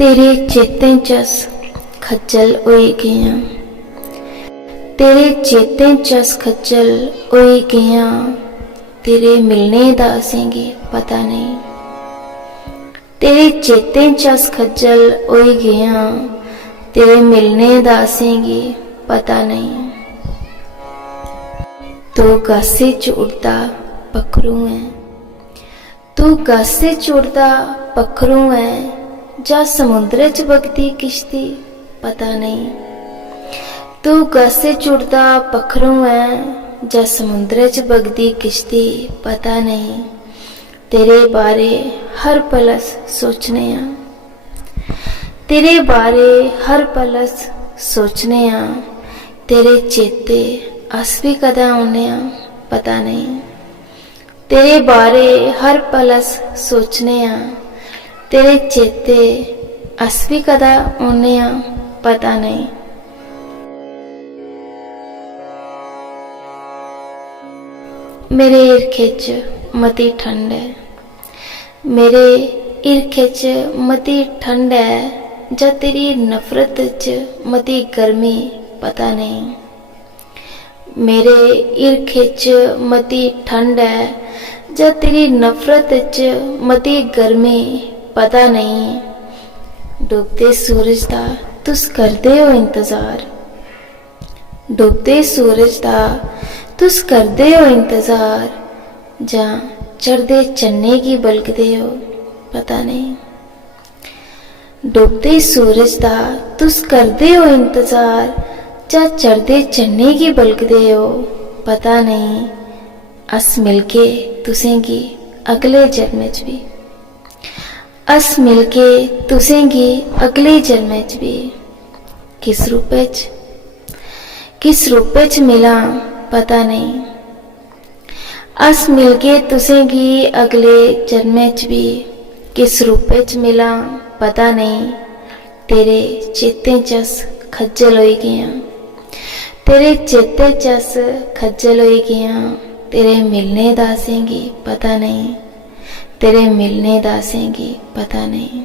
तेरे चेतें चस खज्जल होई गया, तेरे चेतें चस खज्जल होई गया, तेरे मिलने दा असेंगी पता नहीं। तेरे चेतें चस खज्जल होई गया, तेरे मिलने दा असेंगी पता नहीं। तू गासे च उड़दा पखरू है, तू गासे च उड़दा पखरू है, जा समुद्र च बगदी किश्ती पता नहीं। तू गासे च उड़दा पखरू है, जा समुद्र च बगदी किश्ती पता नहीं। तेरे बारे हर पलस सोचने आ, तेरे बारे हर पलस सोचने आ, तेरे चेते अस भी कदा आने आ पता नहीं। तेरे बारे हर पलस सोचने आ, तेरे चेते अस भी कदा आने आ पता नहीं। मेरे इरखे च मती ठंड है, मेरे इरखे च मती ठंड है, जा तेरी नफरत च मती गर्मी पता नहीं। मेरे इरखे च मती ठंड है, जा तेरी नफरत च मती गर्मी पता नहीं। डूबते सूरज दा तुस करदे हो इंतजार, डूबते सूरज दा तुस करदे हो इंतजार, जा चढ़दे चन्ने की बलकदे हो पता नहीं। डूबते सूरज दा तुस करदे हो इंतजार, जा चढ़दे चन्ने की बलकदे हो पता नहीं। अस मिलके तुसेंगी अगले जन्म च भी, अस मिलके तुसेंगी अगले जन्म च भी किस रूप च मिला पता नहीं। अस मिलके तुसेंगी अगले जन्म च भी किस रूप च मिला पता नहीं। तेरे चेतें चस खज्जल होई गया, तेरे चेते चस खज्जल होई गया, तेरे मिलने दा असेंगी पता नहीं, तेरे मिलने दा असेंगी पता नहीं।